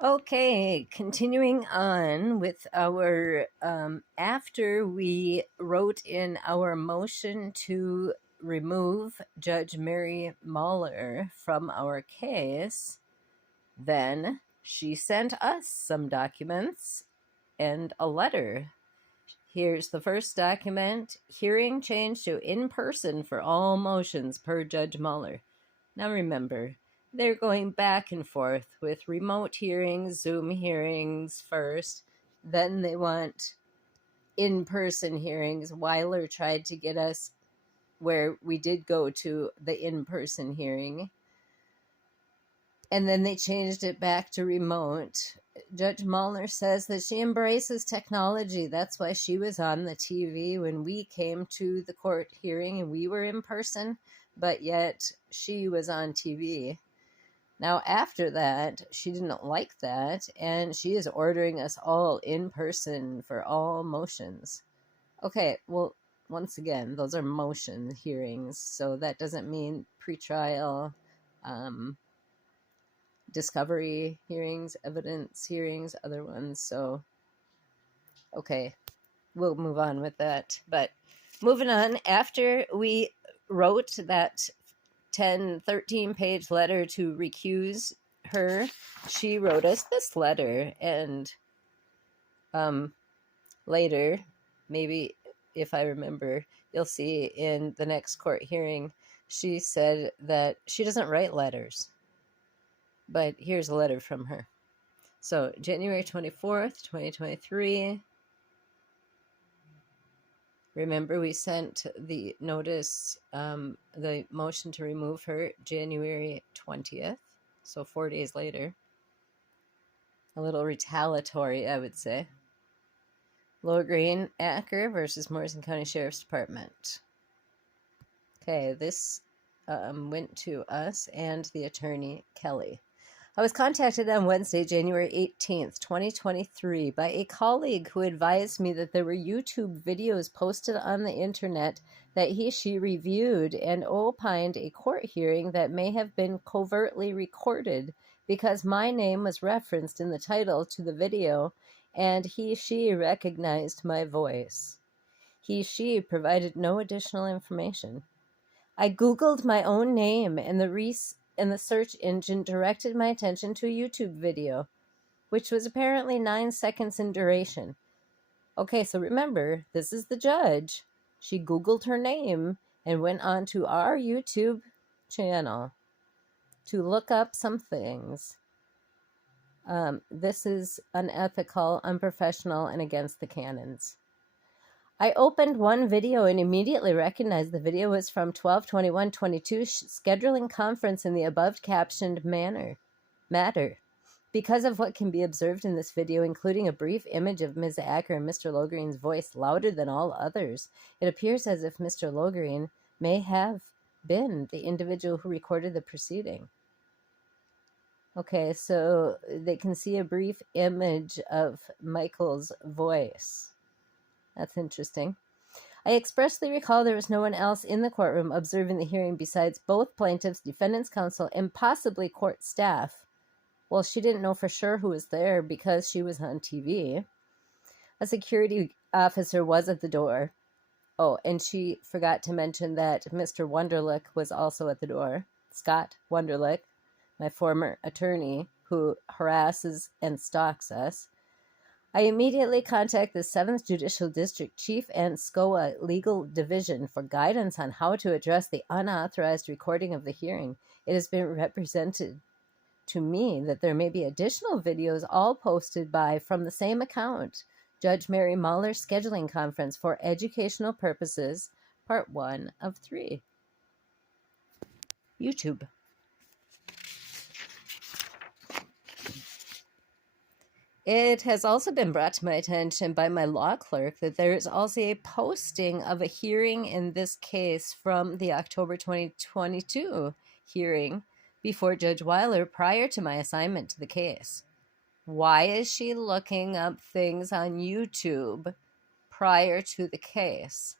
Okay, continuing on with our, after we wrote in our motion to remove Judge Mary Mahler from our case, then she sent us some documents and a letter. Here's the first document: hearing changed to in person for all motions per Judge Mahler. Now remember, they're going back and forth with remote hearings, Zoom hearings first, then they want in-person hearings. Weiler tried to get us where we did go to the in-person hearing, and then they changed it back to remote. Judge Mahler says that she embraces technology. That's why she was on the TV when we came to the court hearing and we were in person, but yet she was on TV. Now, after that, she didn't like that, and she is ordering us all in person for all motions. Okay, well, once again, those are motion hearings, so that doesn't mean pretrial, discovery hearings, evidence hearings, other ones. So, okay, we'll move on with that. But moving on, after we wrote that 13 page letter to recuse her, she wrote us this letter. And later, maybe if I remember, you'll see in the next court hearing, she said that she doesn't write letters. But here's a letter from her. So, January 24th, 2023. Remember, we sent the notice, the motion to remove her January 20th, so 4 days later. A little retaliatory, I would say. Lower Green Acker versus Morrison County Sheriff's Department. Okay, this went to us and the attorney, Kelly. I was contacted on Wednesday, January 18th, 2023, by a colleague who advised me that there were YouTube videos posted on the internet that she reviewed and opined a court hearing that may have been covertly recorded because my name was referenced in the title to the video and she recognized my voice. She provided no additional information. I Googled my own name and the search engine directed my attention to a YouTube video, which was apparently 9 seconds in duration. Okay, so remember, this is the judge. She Googled her name and went on to our YouTube channel to look up some things. This is unethical, unprofessional, and against the canons. I opened one video and immediately recognized the video was from 12/21/22 scheduling conference in the above captioned matter. Because of what can be observed in this video, including a brief image of Ms. Acker and Mr. Logreen's voice louder than all others, it appears as if Mr. Logreen may have been the individual who recorded the proceeding. Okay, so they can see a brief image of Michael's voice. That's interesting. I expressly recall there was no one else in the courtroom observing the hearing besides both plaintiffs, defendant's counsel, and possibly court staff. Well, she didn't know for sure who was there because she was on TV. A security officer was at the door. Oh, and she forgot to mention that Mr. Wunderlich was also at the door. Scott Wunderlich, my former attorney who harasses and stalks us. I immediately contact the 7th Judicial District Chief and SCOA Legal Division for guidance on how to address the unauthorized recording of the hearing. It has been represented to me that there may be additional videos all posted from the same account, Judge Mary Mahler Scheduling Conference for Educational Purposes, Part 1 of 3. YouTube. It has also been brought to my attention by my law clerk that there is also a posting of a hearing in this case from the October 2022 hearing before Judge Weiler prior to my assignment to the case. Why is she looking up things on YouTube prior to the case?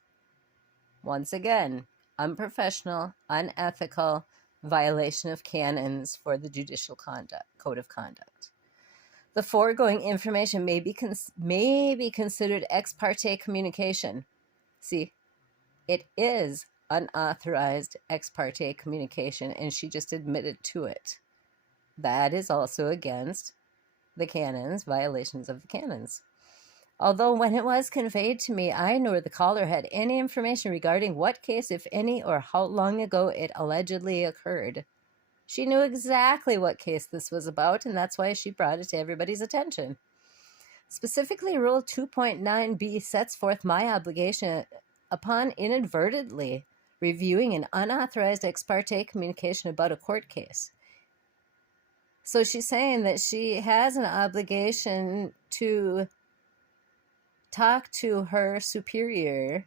Once again, unprofessional, unethical, violation of canons for the judicial code of conduct. The foregoing information may be considered ex parte communication. See, it is unauthorized ex parte communication, and she just admitted to it. That is also against the canons, violations of the canons. Although when it was conveyed to me, I nor the caller had any information regarding what case, if any, or how long ago it allegedly occurred. She knew exactly what case this was about, and that's why she brought it to everybody's attention. Specifically, Rule 2.9b sets forth my obligation upon inadvertently reviewing an unauthorized ex parte communication about a court case. So she's saying that she has an obligation to talk to her superior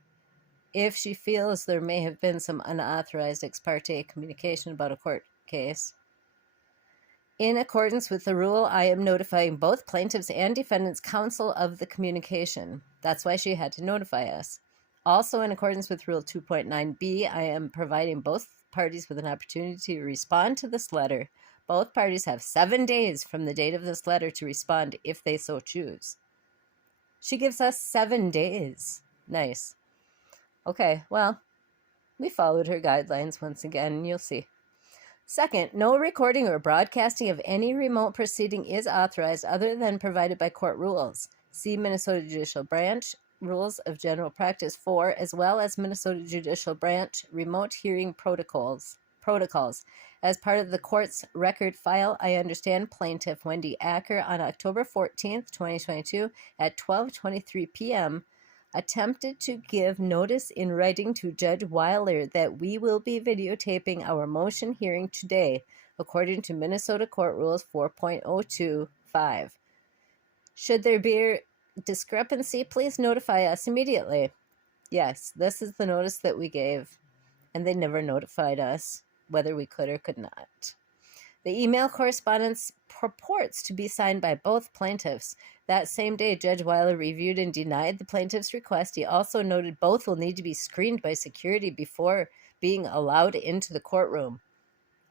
if she feels there may have been some unauthorized ex parte communication about a court case. In accordance with the rule, I am notifying both plaintiffs and defendants' counsel of the communication. That's why she had to notify us. Also, in accordance with Rule 2.9b, I am providing both parties with an opportunity to respond to this letter. Both parties have 7 days from the date of this letter to respond if they so choose. She gives us 7 days. Nice. Okay, well, we followed her guidelines once again, you'll see. Second, no recording or broadcasting of any remote proceeding is authorized other than provided by court rules. See Minnesota Judicial Branch Rules of General Practice 4, as well as Minnesota Judicial Branch Remote Hearing Protocols. As part of the court's record file, I understand Plaintiff Wendy Acker on October 14th, 2022 at 12:23 p.m. attempted to give notice in writing to Judge Mahler that we will be videotaping our motion hearing today, according to Minnesota Court Rules 4.025. Should there be a discrepancy, please notify us immediately. Yes, this is the notice that we gave, and they never notified us whether we could or could not. The email correspondence purports to be signed by both plaintiffs. That same day, Judge Mahler reviewed and denied the plaintiff's request. He also noted both will need to be screened by security before being allowed into the courtroom.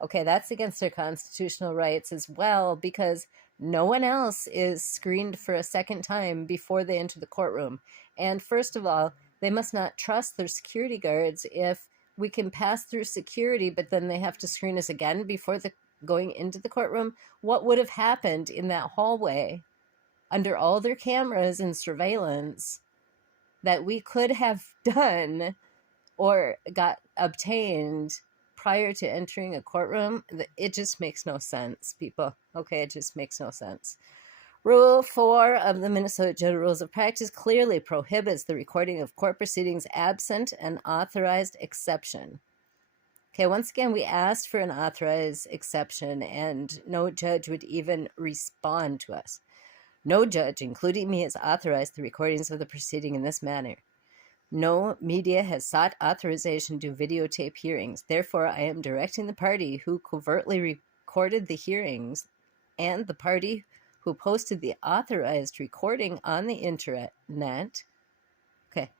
Okay, that's against their constitutional rights as well, because no one else is screened for a second time before they enter the courtroom. And first of all, they must not trust their security guards if we can pass through security, but then they have to screen us again before going into the courtroom. What would have happened in that hallway under all their cameras and surveillance that we could have done or got obtained prior to entering a courtroom? It just makes no sense, people. Okay, it just makes no sense. Rule 4 of the Minnesota General Rules of Practice clearly prohibits the recording of court proceedings absent an authorized exception. Okay, once again, we asked for an authorized exception, and no judge would even respond to us. No judge, including me, has authorized the recordings of the proceeding in this manner. No media has sought authorization to videotape hearings. Therefore, I am directing the party who covertly recorded the hearings and the party who posted the authorized recording on the internet. Okay.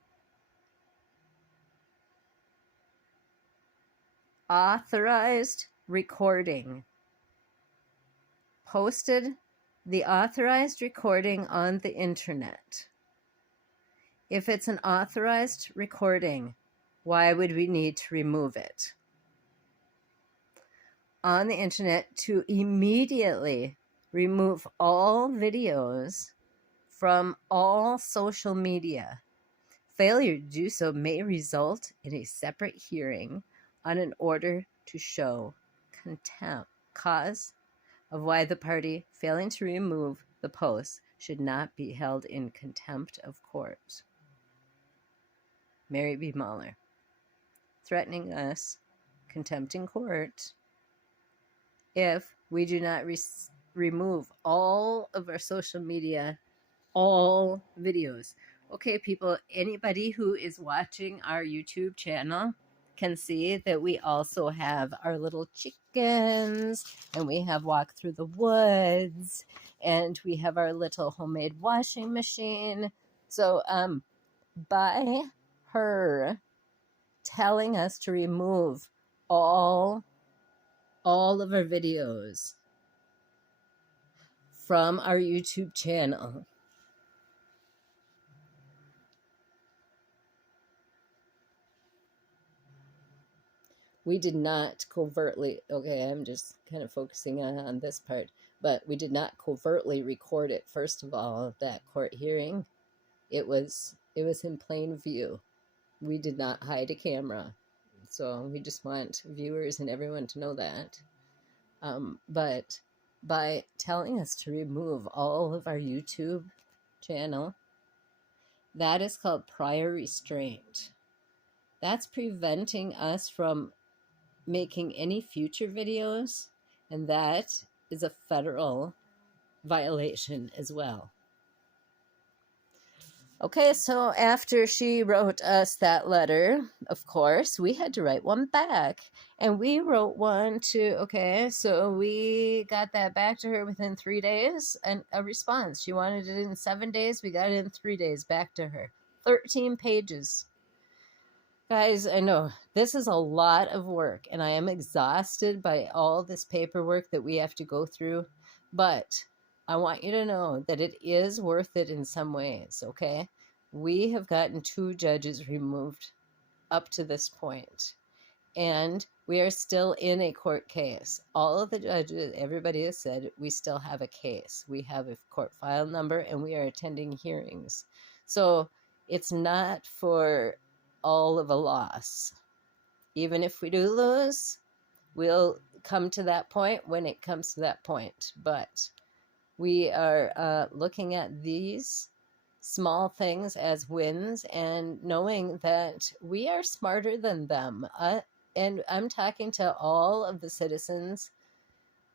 Authorized recording. Posted the authorized recording on the internet. If it's an authorized recording, why would we need to remove it? On the internet, to immediately remove all videos from all social media. Failure to do so may result in a separate hearing on an order to show contempt, cause of why the party failing to remove the post should not be held in contempt of court. Mary Mahler, threatening us contempt in court if we do not remove all of our social media, all videos. Okay, people, anybody who is watching our YouTube channel can see that we also have our little chickens, and we have Walk Through the Woods, and we have our little homemade washing machine. So, by her telling us to remove all of our videos from our YouTube channel. We did not covertly, okay, I'm just kind of focusing on this part, but we did not covertly record it. First of all, that court hearing, it was in plain view. We did not hide a camera. So we just want viewers and everyone to know that. But by telling us to remove all of our YouTube channel, that is called prior restraint. That's preventing us from making any future videos, and that is a federal violation as well. Okay, so after she wrote us that letter, of course, we had to write one back. And we wrote one to, okay, so we got that back to her within 3 days, and a response. She wanted it in 7 days. We got it in 3 days back to her. 13 pages. Guys, I know this is a lot of work, and I am exhausted by all this paperwork that we have to go through, but I want you to know that it is worth it in some ways, okay? We have gotten 2 judges removed up to this point, and we are still in a court case. All of the judges, everybody has said, we still have a case. We have a court file number, and we are attending hearings. So it's not for all of a loss. Even if we do lose, we'll come to that point when it comes to that point. But we are looking at these small things as wins and knowing that we are smarter than them. And I'm talking to all of the citizens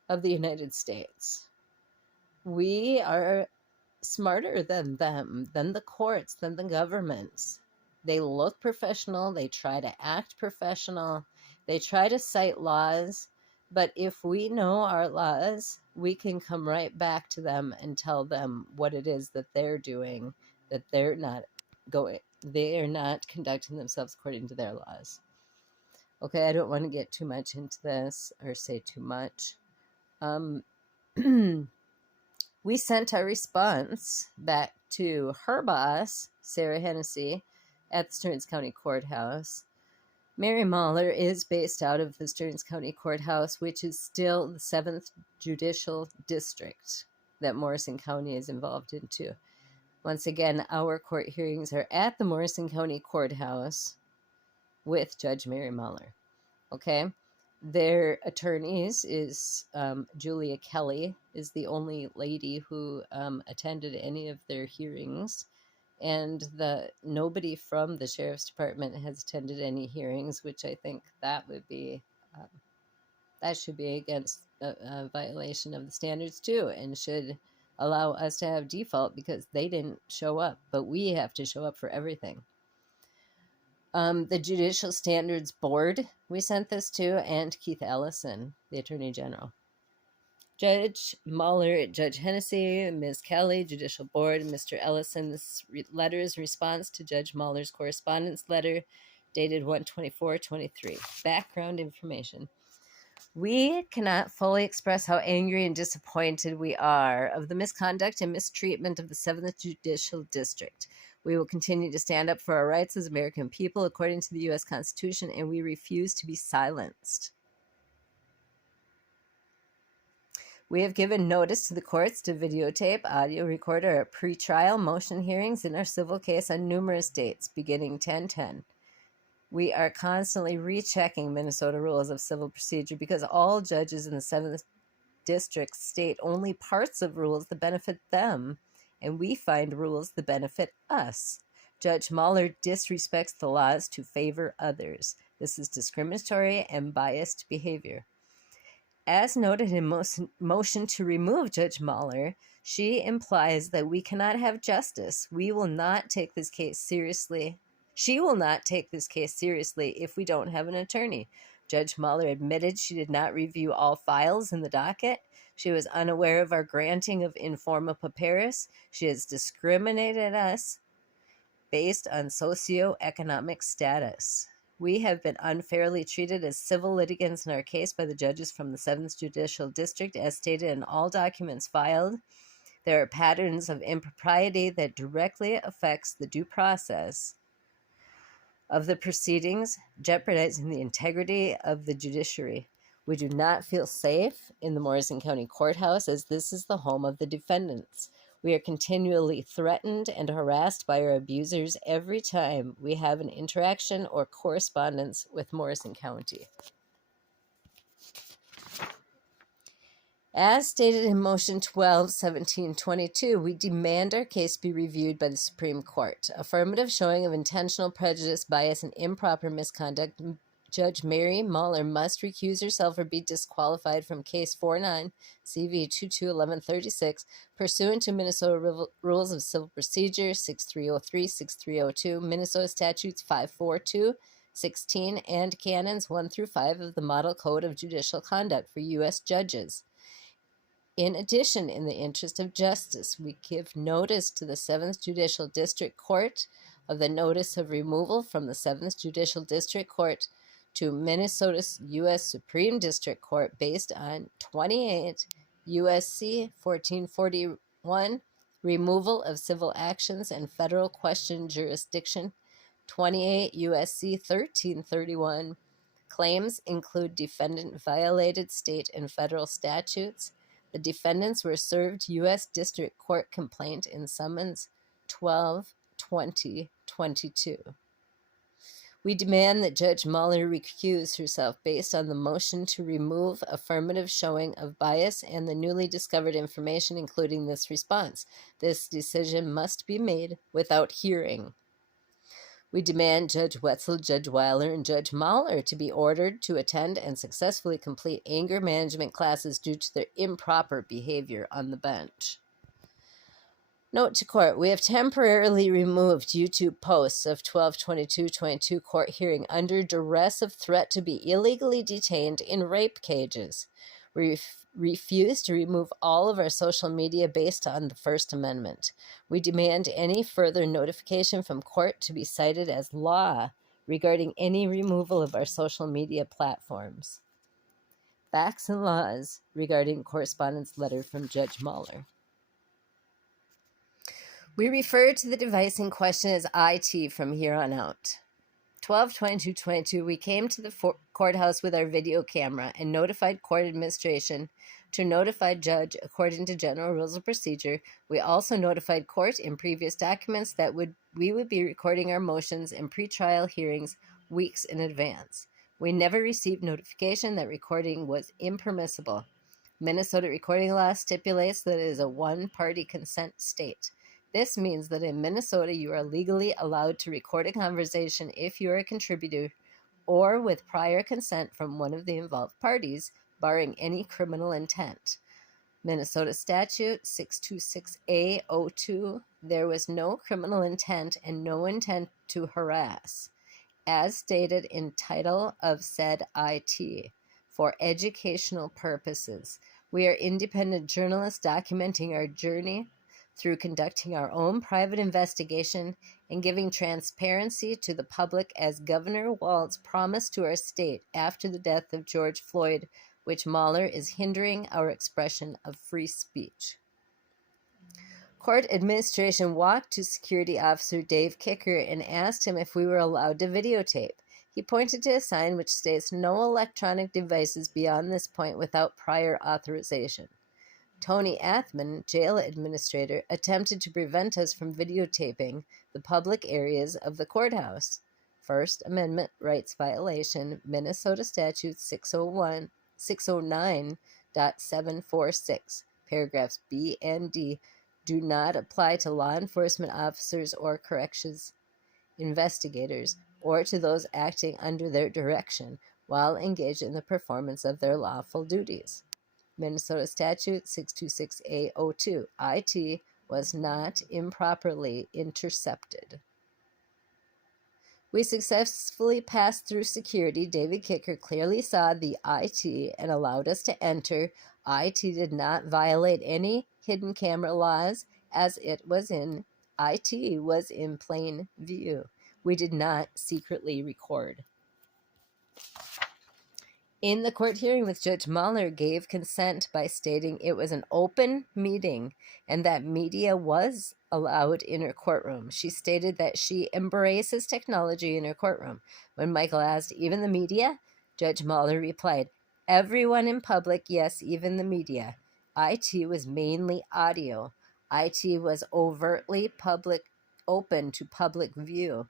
of the United States. We are smarter than them, than the courts, than the governments. They look professional. They try to act professional. They try to cite laws. But if we know our laws, we can come right back to them and tell them what it is that they're doing, that they are not conducting themselves according to their laws. Okay, I don't want to get too much into this or say too much. We sent our response back to her boss, Sarah Hennessy, at the Stearns County Courthouse. Mary Mahler is based out of the Stearns County Courthouse, which is still the 7th Judicial District that Morrison County is involved in too. Once again, our court hearings are at the Morrison County Courthouse with Judge Mary Mahler. Okay? Their attorneys is Julia Kelly is the only lady who attended any of their hearings. And nobody from the Sheriff's Department has attended any hearings, which I think that would be, that should be against a violation of the standards too, and should allow us to have default because they didn't show up, but we have to show up for everything. The Judicial Standards Board, we sent this to, and Keith Ellison, the Attorney General. Judge Mahler, Judge Hennessy, Ms. Kelly, Judicial Board, Mr. Ellison. This letter is response to Judge Mahler's correspondence letter dated 1/24/23. Background information. We cannot fully express how angry and disappointed we are of the misconduct and mistreatment of the 7th Judicial District. We will continue to stand up for our rights as American people according to the U.S. Constitution, and we refuse to be silenced. We have given notice to the courts to videotape, audio record our pretrial motion hearings in our civil case on numerous dates, beginning 10/10. We are constantly rechecking Minnesota rules of civil procedure because all judges in the 7th District state only parts of rules that benefit them, and we find rules that benefit us. Judge Mahler disrespects the laws to favor others. This is discriminatory and biased behavior. As noted in motion to remove Judge Mahler, she implies that we cannot have justice. We will not take this case seriously. She will not take this case seriously if we don't have an attorney. Judge Mahler admitted she did not review all files in the docket. She was unaware of our granting of informa pauperis. She has discriminated us based on socioeconomic status. We have been unfairly treated as civil litigants in our case by the judges from the 7th Judicial District, as stated in all documents filed There are patterns of impropriety that directly affects the due process of the proceedings, jeopardizing the integrity of the judiciary. We do not feel safe in the Morrison County Courthouse, as this is the home of the defendants. We are continually threatened and harassed by our abusers every time we have an interaction or correspondence with Morrison County. As stated in Motion 12-1722, we demand our case be reviewed by the Supreme Court. Affirmative showing of intentional prejudice, bias, and improper misconduct. Judge Mary Mahler must recuse herself or be disqualified from Case 49 CV 22-1136 pursuant to Minnesota Rules of Civil Procedure 6303, 6302, Minnesota Statutes 542, 16, and Canons 1 through 5 of the Model Code of Judicial Conduct for U.S. judges. In addition, in the interest of justice, we give notice to the 7th Judicial District Court of the notice of removal from the 7th Judicial District Court to Minnesota's U.S. Supreme District Court based on 28 U.S.C. 1441, removal of civil actions and federal question jurisdiction, 28 U.S.C. 1331. Claims include defendant violated state and federal statutes. The defendants were served U.S. District Court complaint in summons 12/20/22. We demand that Judge Mahler recuse herself based on the motion to remove affirmative showing of bias and the newly discovered information, including this response. This decision must be made without hearing. We demand Judge Wetzel, Judge Weiler, and Judge Mahler to be ordered to attend and successfully complete anger management classes due to their improper behavior on the bench. Note to court, we have temporarily removed YouTube posts of 12/22/22 court hearing under duress of threat to be illegally detained in rape cages. We refuse to remove all of our social media based on the First Amendment. We demand any further notification from court to be cited as law regarding any removal of our social media platforms. Facts and laws regarding correspondence letter from Judge Mahler. We refer to the device in question as IT from here on out. 12/22/22, we came to the courthouse with our video camera and notified court administration to notify judge according to general rules of procedure. We also notified court in previous documents that we would be recording our motions and pretrial hearings weeks in advance. We never received notification that recording was impermissible. Minnesota recording law stipulates that it is a one-party consent state. This means that in Minnesota, you are legally allowed to record a conversation if you are a contributor or with prior consent from one of the involved parties, barring any criminal intent. Minnesota Statute 626A02, there was no criminal intent and no intent to harass, as stated in title of said IT, for educational purposes. We are independent journalists documenting our journey through conducting our own private investigation and giving transparency to the public as Governor Walz promised to our state after the death of George Floyd, which Mahler is hindering our expression of free speech. Court administration walked to Security Officer Dave Kicker and asked him if we were allowed to videotape. He pointed to a sign which states no electronic devices beyond this point without prior authorization. Tony Athman, jail administrator, attempted to prevent us from videotaping the public areas of the courthouse. First Amendment rights violation, Minnesota Statute 609.746, paragraphs B and D, do not apply to law enforcement officers or corrections investigators or to those acting under their direction while engaged in the performance of their lawful duties. Minnesota Statute 626A02, IT was not improperly intercepted. We successfully passed through security. David Kicker clearly saw the IT and allowed us to enter. IT did not violate any hidden camera laws as IT was in plain view. We did not secretly record. in the court hearing with Judge Mahler gave consent by stating it was an open meeting and that media was allowed in her courtroom. She stated that she embraces technology in her courtroom. When Michael asked, even the media? Judge Mahler replied, everyone in public, yes, even the media. IT was mainly audio. IT was overtly open to public view.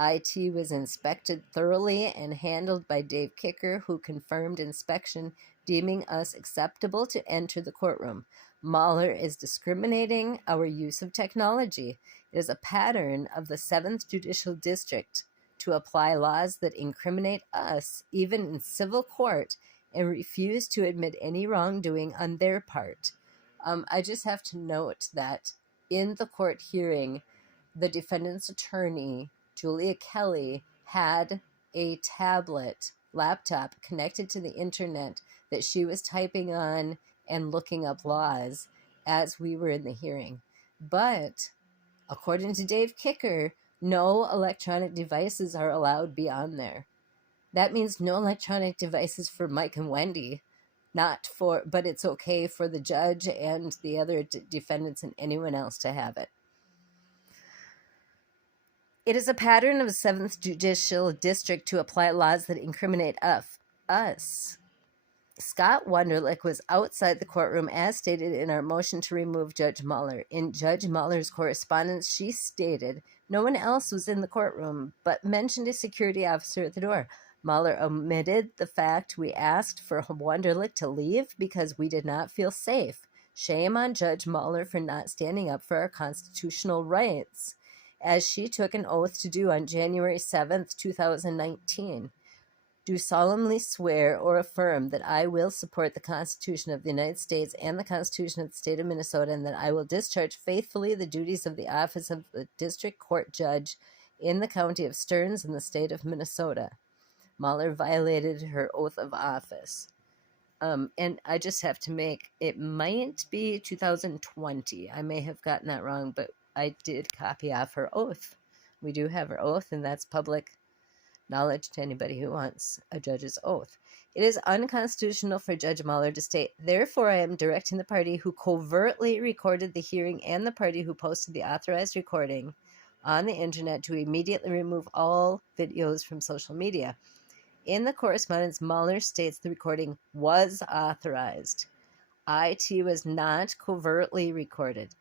IT was inspected thoroughly and handled by Dave Kicker, who confirmed inspection, deeming us acceptable to enter the courtroom. Mahler is discriminating our use of technology. It is a pattern of the 7th Judicial District to apply laws that incriminate us, even in civil court, and refuse to admit any wrongdoing on their part. I just have to note that in the court hearing, the defendant's attorney, Julia Kelly, had a laptop connected to the internet that she was typing on and looking up laws as we were in the hearing. But according to Dave Kicker, no electronic devices are allowed beyond there. That means no electronic devices for Mike and Wendy, but it's okay for the judge and the other defendants and anyone else to have it. It is a pattern of the 7th Judicial District to apply laws that incriminate us. Scott Wunderlich was outside the courtroom as stated in our motion to remove Judge Mahler. In Judge Mahler's correspondence, she stated no one else was in the courtroom, but mentioned a security officer at the door. Mahler omitted the fact we asked for Wunderlich to leave because we did not feel safe. Shame on Judge Mahler for not standing up for our constitutional rights, as she took an oath to do on January 7th, 2019. Do solemnly swear or affirm that I will support the Constitution of the United States and the Constitution of the State of Minnesota, and that I will discharge faithfully the duties of the office of the District Court Judge in the County of Stearns in the State of Minnesota. Mahler violated her oath of office. And I just have to it might be 2020. I may have gotten that wrong, but I did copy off her oath. We do have her oath, and that's public knowledge to anybody who wants a judge's oath. It is unconstitutional for Judge Mahler to state, therefore I am directing the party who covertly recorded the hearing and the party who posted the authorized recording on the internet to immediately remove all videos from social media. In the correspondence, Mahler states the recording was authorized. IT was not covertly recorded.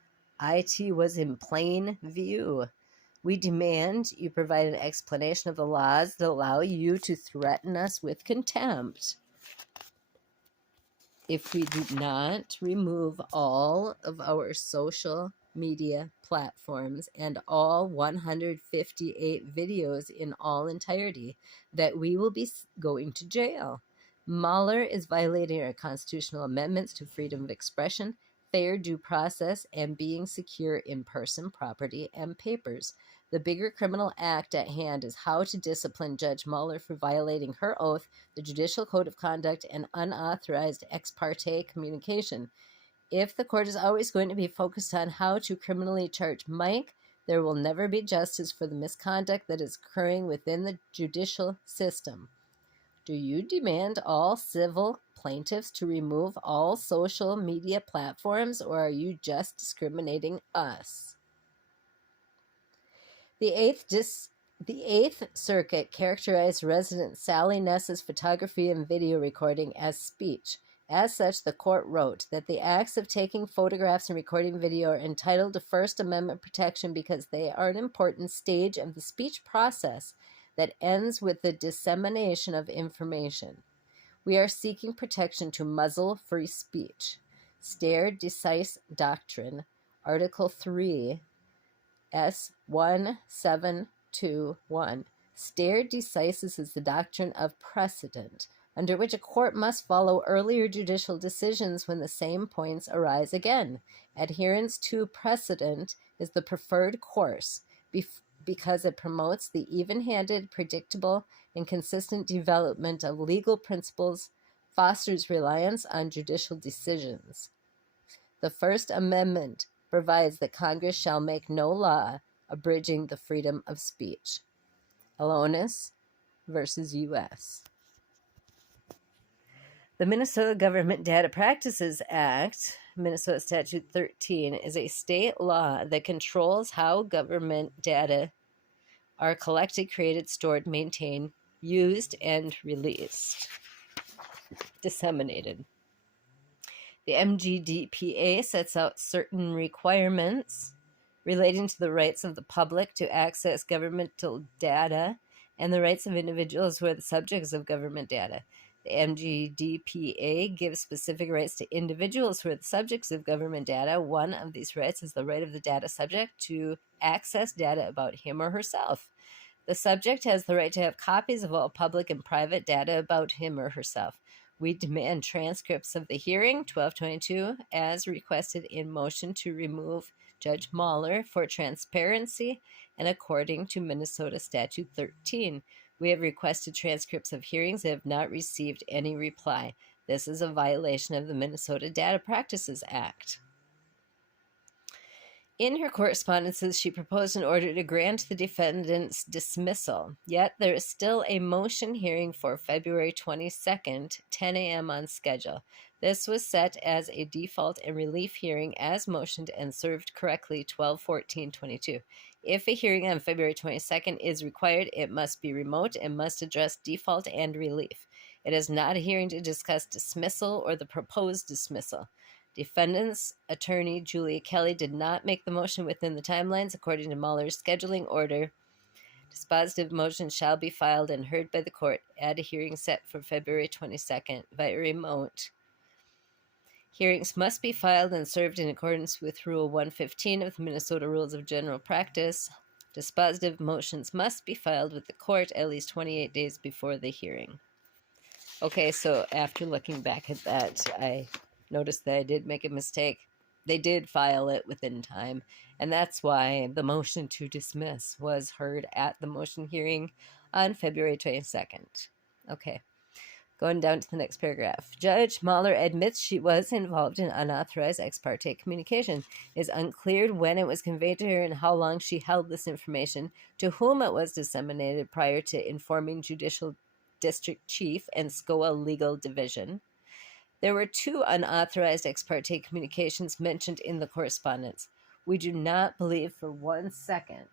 IT was in plain view. We demand you provide an explanation of the laws that allow you to threaten us with contempt if we do not remove all of our social media platforms and all 158 videos in all entirety, that we will be going to jail. Mahler is violating our constitutional amendments to freedom of expression, fair due process, and being secure in person, property, and papers. The bigger criminal act at hand is how to discipline Judge Mahler for violating her oath, the Judicial Code of Conduct, and unauthorized ex parte communication. If the court is always going to be focused on how to criminally charge Mike, there will never be justice for the misconduct that is occurring within the judicial system. Do you demand all civil plaintiffs to remove all social media platforms, or are you just discriminating us? The Eighth Circuit characterized resident Sally Ness's photography and video recording as speech. As such, the court wrote that the acts of taking photographs and recording video are entitled to First Amendment protection because they are an important stage of the speech process that ends with the dissemination of information. We are seeking protection to muzzle free speech. Stare decisis doctrine, Article 3, S. 1721. Stare decisis is the doctrine of precedent, under which a court must follow earlier judicial decisions when the same points arise again. Adherence to precedent is the preferred course because it promotes the even-handed, predictable, and consistent development of legal principles, fosters reliance on judicial decisions. The First Amendment provides that Congress shall make no law abridging the freedom of speech. Alonis versus U.S. The Minnesota Government Data Practices Act, Minnesota Statute 13, is a state law that controls how government data are collected, created, stored, maintained, used, and released, disseminated. The MGDPA sets out certain requirements relating to the rights of the public to access governmental data and the rights of individuals who are the subjects of government data. The MGDPA gives specific rights to individuals who are the subjects of government data. One of these rights is the right of the data subject to access data about him or herself. The subject has the right to have copies of all public and private data about him or herself. We demand transcripts of the hearing, 1222, as requested in motion to remove Judge Mahler for transparency and according to Minnesota Statute 13. We have requested transcripts of hearings and have not received any reply. This is a violation of the Minnesota Data Practices Act. In her correspondences, she proposed an order to grant the defendant's dismissal, yet there is still a motion hearing for February 22nd, 10 a.m. on schedule. This was set as a default and relief hearing as motioned and served correctly 12/14/22. If a hearing on February 22nd is required, it must be remote and must address default and relief. It is not a hearing to discuss dismissal or the proposed dismissal. Defendant's attorney, Julia Kelly, did not make the motion within the timelines according to Mahler's scheduling order. Dispositive motion shall be filed and heard by the court at a hearing set for February 22nd via remote. Hearings must be filed and served in accordance with Rule 115 of the Minnesota Rules of General Practice. Dispositive motions must be filed with the court at least 28 days before the hearing. Okay, so after looking back at that, I noticed that I did make a mistake. They did file it within time, and that's why the motion to dismiss was heard at the motion hearing on February 22nd. Okay, going down to the next paragraph. Judge Mahler admits she was involved in unauthorized ex parte communication. It is unclear when it was conveyed to her and how long she held this information, to whom it was disseminated prior to informing Judicial District Chief and SCOA Legal Division. There were 2 unauthorized ex parte communications mentioned in the correspondence. We do not believe for 1 second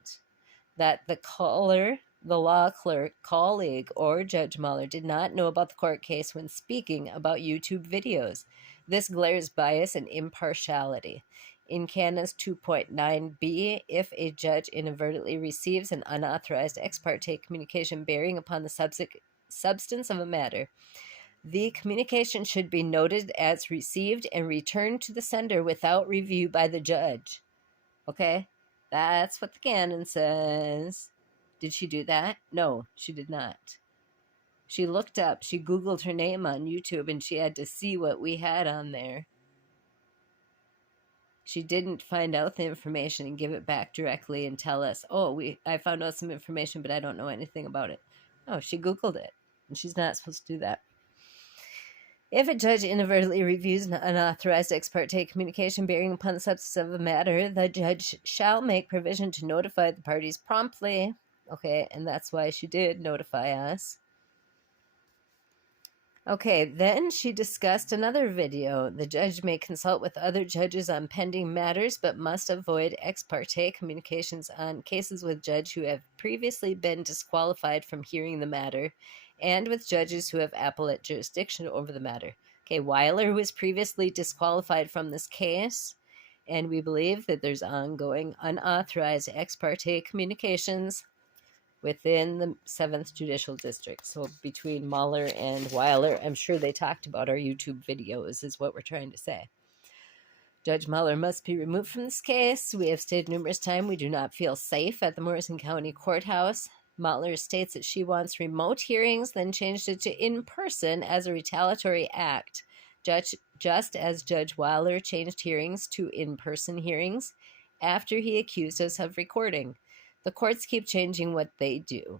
that the caller, the law clerk, colleague, or Judge Mahler did not know about the court case when speaking about YouTube videos. This glares bias and impartiality. In Canons 2.9b, if a judge inadvertently receives an unauthorized ex parte communication bearing upon the substance of a matter, the communication should be noted as received and returned to the sender without review by the judge. Okay? That's what the canon says. Did she do that? No, she did not. She looked up, she Googled her name on YouTube, and she had to see what we had on there. She didn't find out the information and give it back directly and tell us, I found out some information, but I don't know anything about it. No, she Googled it, and she's not supposed to do that. If a judge inadvertently reviews an unauthorized ex parte communication bearing upon the substance of a matter, the judge shall make provision to notify the parties promptly. Okay, and that's why she did notify us. Okay, then she discussed another video. The judge may consult with other judges on pending matters, but must avoid ex parte communications on cases with judges who have previously been disqualified from hearing the matter, and with judges who have appellate jurisdiction over the matter. Okay, Weiler was previously disqualified from this case, and we believe that there's ongoing unauthorized ex parte communications within the 7th Judicial District. So between Mahler and Weiler, I'm sure they talked about our YouTube videos, is what we're trying to say. Judge Mahler must be removed from this case. We have stated numerous times we do not feel safe at the Morrison County Courthouse. Mahler states that she wants remote hearings, then changed it to in-person as a retaliatory act, just as Judge Weiler changed hearings to in-person hearings after he accused us of recording. The courts keep changing what they do.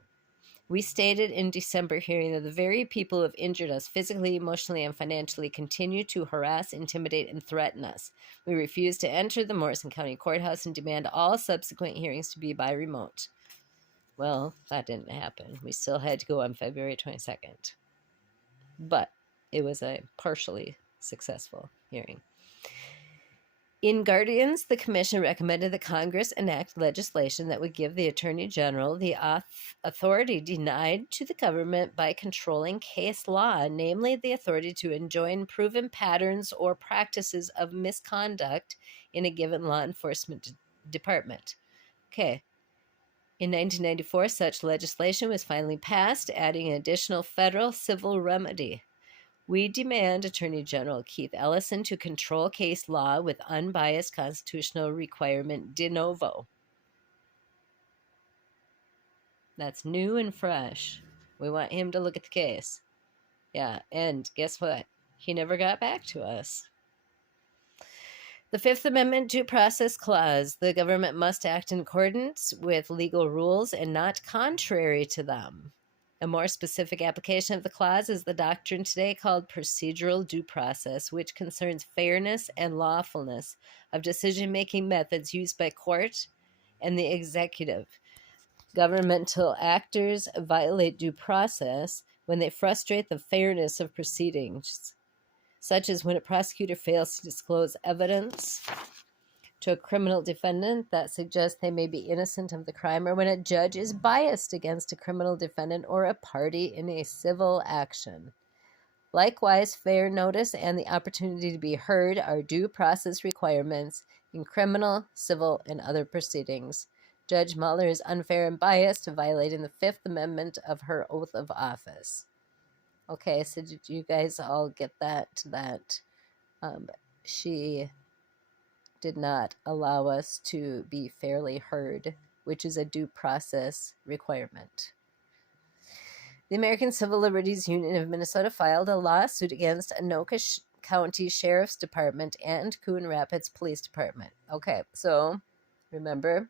We stated in December hearing that the very people who have injured us physically, emotionally, and financially continue to harass, intimidate, and threaten us. We refuse to enter the Morrison County Courthouse and demand all subsequent hearings to be by remote. Well, that didn't happen. We still had to go on February 22nd. But it was a partially successful hearing. In Guardians, the Commission recommended that Congress enact legislation that would give the Attorney General the authority denied to the government by controlling case law, namely the authority to enjoin proven patterns or practices of misconduct in a given law enforcement department. Okay. In 1994, such legislation was finally passed, adding an additional federal civil remedy. We demand Attorney General Keith Ellison to control case law with unbiased constitutional requirement de novo. That's new and fresh. We want him to look at the case. Yeah, and guess what? He never got back to us. The Fifth Amendment Due Process Clause. The government must act in accordance with legal rules and not contrary to them. A more specific application of the clause is the doctrine today called procedural due process, which concerns fairness and lawfulness of decision-making methods used by court and the executive. Governmental actors violate due process when they frustrate the fairness of proceedings, such as when a prosecutor fails to disclose evidence to a criminal defendant that suggests they may be innocent of the crime, or when a judge is biased against a criminal defendant or a party in a civil action. Likewise, fair notice and the opportunity to be heard are due process requirements in criminal, civil, and other proceedings. Judge Mahler is unfair and biased, violating the Fifth Amendment of her oath of office. Okay, so did you guys all get that? She did not allow us to be fairly heard, which is a due process requirement. The American Civil Liberties Union of Minnesota filed a lawsuit against Anoka County Sheriff's Department and Coon Rapids Police Department. Okay, so remember,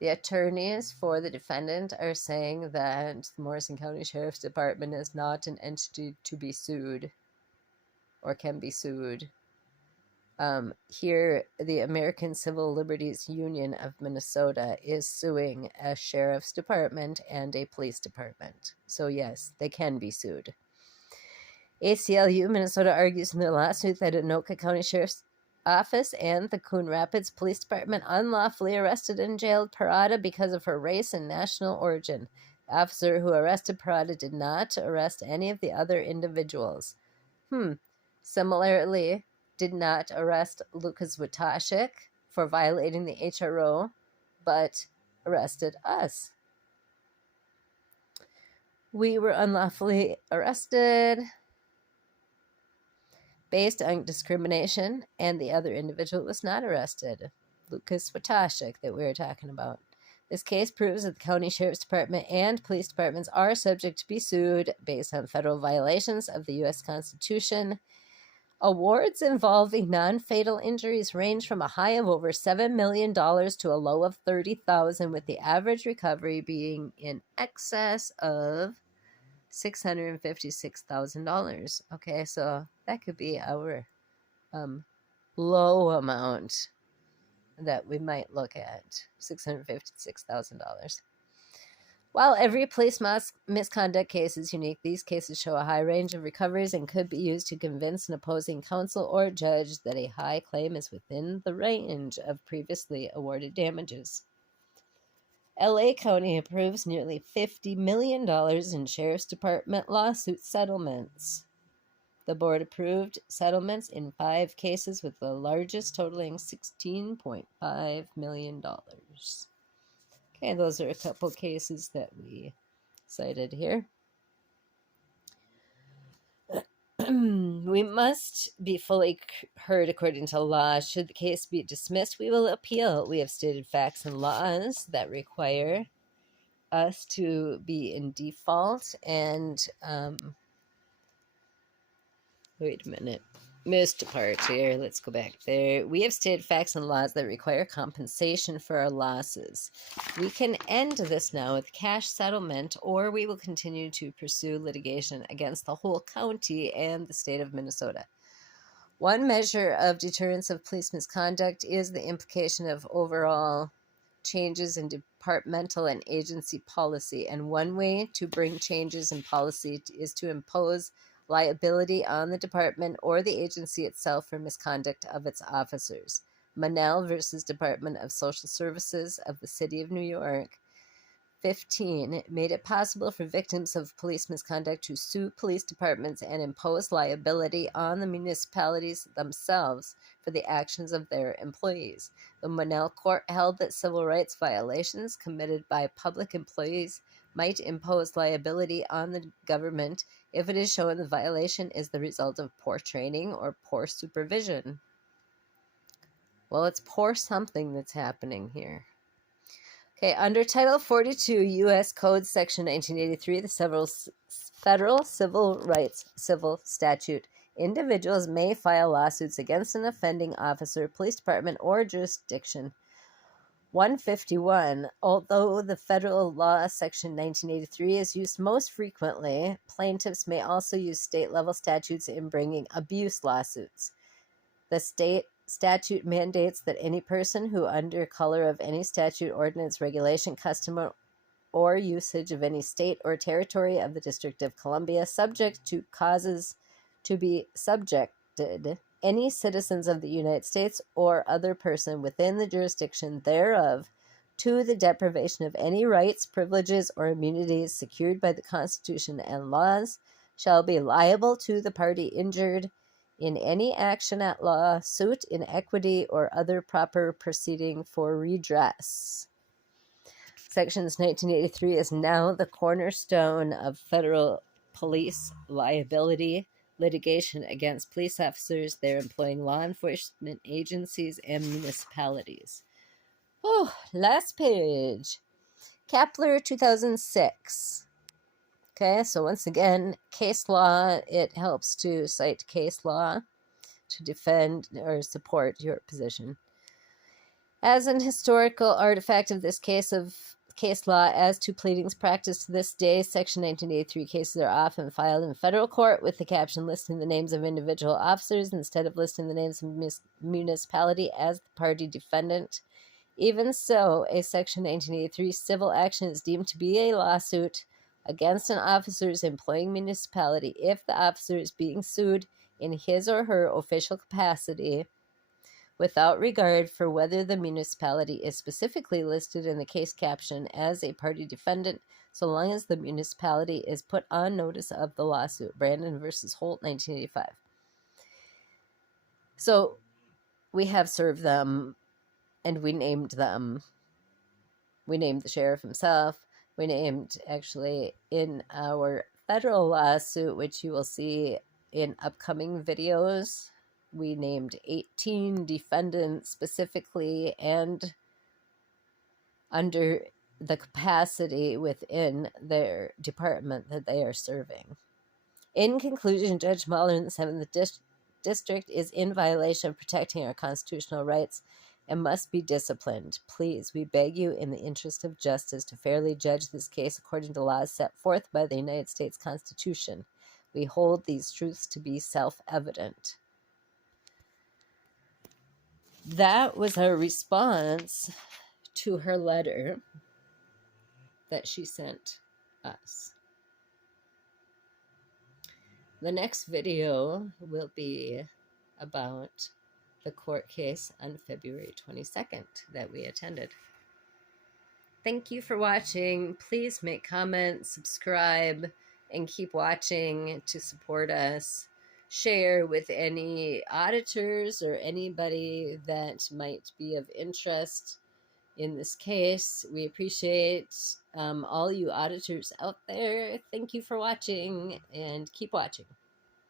the attorneys for the defendant are saying that the Morrison County Sheriff's Department is not an entity to be sued or can be sued. Here, the American Civil Liberties Union of Minnesota is suing a sheriff's department and a police department. So yes, they can be sued. ACLU Minnesota argues in their lawsuit that Anoka County Sheriff's Office and the Coon Rapids Police Department unlawfully arrested and jailed Parada because of her race and national origin. The officer who arrested Parada did not arrest any of the other individuals. Similarly, did not arrest Lucas Witashik for violating the HRO, but arrested us. We were unlawfully arrested based on discrimination, and the other individual was not arrested, Lucas Witashik, that we were talking about. This case proves that the county sheriff's department and police departments are subject to be sued based on federal violations of the U.S. Constitution. Awards involving non-fatal injuries range from a high of over $7 million to a low of $30,000, with the average recovery being in excess of $656,000. Okay, so that could be our low amount that we might look at, $656,000. While every police misconduct case is unique, these cases show a high range of recoveries and could be used to convince an opposing counsel or judge that a high claim is within the range of previously awarded damages. LA County approves nearly $50 million in Sheriff's Department lawsuit settlements. The board approved settlements in 5 cases, with the largest totaling $16.5 million. Okay, those are a couple cases that we cited here. We must be fully heard according to law. Should the case be dismissed, we will appeal. We have stated facts and laws that require us to be in default. And wait a minute. Missed a part here. Let's go back there. We have stated facts and laws that require compensation for our losses. We can end this now with cash settlement, or we will continue to pursue litigation against the whole county and the state of Minnesota. One measure of deterrence of police misconduct is the implication of overall changes in departmental and agency policy. And one way to bring changes in policy is to impose liability on the department or the agency itself for misconduct of its officers. Monell versus Department of Social Services of the City of New York. 15, made it possible for victims of police misconduct to sue police departments and impose liability on the municipalities themselves for the actions of their employees. The Monell Court held that civil rights violations committed by public employees might impose liability on the government if it is shown the violation is the result of poor training or poor supervision. Well, it's poor something that's happening here. Okay, under Title 42 U.S. Code Section 1983, the Federal Civil Rights Civil Statute, individuals may file lawsuits against an offending officer, police department, or jurisdiction. 151, although the federal law Section 1983 is used most frequently, plaintiffs may also use state-level statutes in bringing abuse lawsuits. The state statute mandates that any person who, under color of any statute, ordinance, regulation, custom, or usage of any state or territory of the District of Columbia, subject to causes to be subjected, any citizens of the United States or other person within the jurisdiction thereof, to the deprivation of any rights, privileges, or immunities secured by the Constitution and laws, shall be liable to the party injured in any action at law, suit in equity, or other proper proceeding for redress. Sections 1983 is now the cornerstone of federal police liability litigation against police officers, their employing law enforcement agencies, and municipalities. Oh, last page. Kapler, 2006. Okay, so once again, case law, it helps to cite case law to defend or support your position. As an historical artifact of this case law as to pleadings practiced to this day, Section 1983 cases are often filed in federal court with the caption listing the names of individual officers instead of listing the names of municipality as the party defendant. Even so, a Section 1983 civil action is deemed to be a lawsuit against an officer's employing municipality if the officer is being sued in his or her official capacity without regard for whether the municipality is specifically listed in the case caption as a party defendant, so long as the municipality is put on notice of the lawsuit. Brandon versus Holt, 1985. So we have served them, and we named them. We named the sheriff himself. We named, actually, in our federal lawsuit, which you will see in upcoming videos, we named 18 defendants specifically and under the capacity within their department that they are serving. In conclusion, Judge Mahler in the 7th District is in violation of protecting our constitutional rights and must be disciplined. Please, we beg you, in the interest of justice, to fairly judge this case according to laws set forth by the United States Constitution. We hold these truths to be self-evident. That was our response to her letter that she sent us. The next video will be about the court case on February 22nd that we attended. Thank you for watching. Please make comments, subscribe, and keep watching to support us. Share with any auditors or anybody that might be of interest in this case. We appreciate all you auditors out there. Thank you for watching, and keep watching.